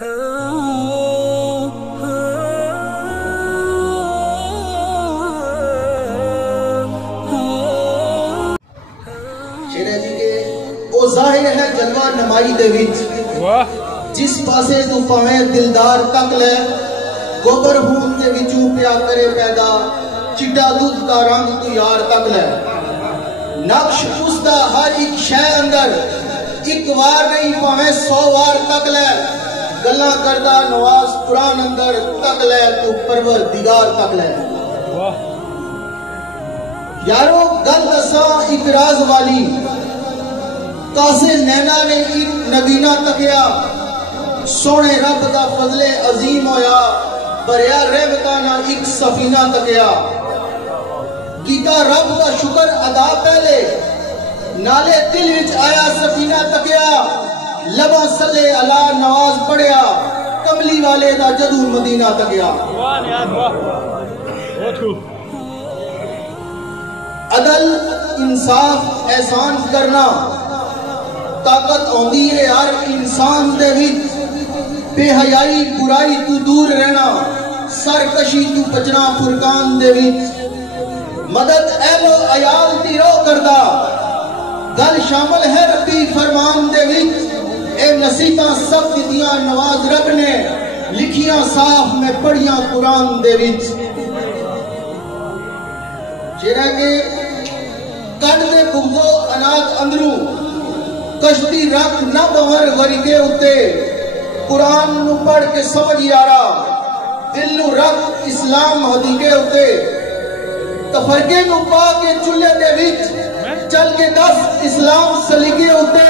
شیرہ جی کے او ظاہر ہے جلوہ نمائی دے وچ جس پاسے تو پاویں دلدار تک لے گوبر خون دے وچوں پیا کرے پیدا چٹا دودھ کا رنگ تو یار تک لے نقش اس دا ہر ایک شے اندر ایک وار نہیں پاویں 100 وار تک لے گلاں کردہ نواز قرآن اندر تک لے تو پروردگار تک لے یارو گل دساں ایک راز والی کاسے نینا نے ایک نگینہ تکیا سونے رب دا فضل عظیم ہویا بریا رحمتانا ایک سفینہ تکیا کیتا رب دا شکر ادا پہلے نالے دل وچ آیا سفینہ تکیا لبا صلی اللہ نواز پڑیا کملی والے دا جدو مدینہ تکیا عدل انصاف احسان کرنا طاقت آندی ہے ہر انسان دے وچ بے حیائی برائی تو دور رہنا سرکشی تو بچنا فرقان دے وچ مدد اہل و عیال دی رو کردہ گل شامل ہے ربی فرمان دے وچ اے نصیحتاں سب دیاں نواز رب نے لکھیاں صاف میں پڑھیاں قرآن دے وچ جیرہ کے کٹ دے بغضو انات اندروں کشتی رکھ نہ بور غریقے ہوتے قرآن نو پڑھ کے سمجھ یارا دل نو رکھ اسلام حدیقے ہوتے تفرقے نو پا کے چلے دے وچ چل کے دس اسلام سلیقے ہوتے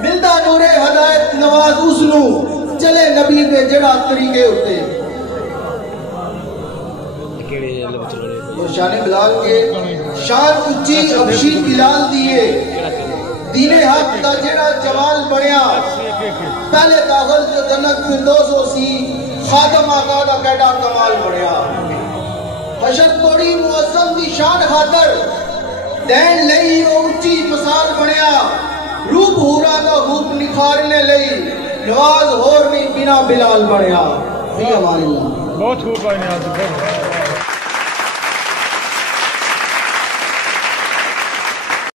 ملدہ نور ہدایت نواز اس نو چلے نبی دے جڑا طریقے ہوتے اور شان بلال کے شان اچھی ابشی بلال دیئے دین حق دا جڑا جوال بڑیا پہلے داخل جو جنت فردوس ہو سی خادم آقا دا کیڑا کمال بڑیا حشر توڑی معظم دی شان خاطر دین لئی او اچھی مثال بڑیا روپ ہورا دا خوب نکھارنے لئی نواز ہور نہیں بنا بلال بڑیا فی امان اللہ بہت خوب آئینے آج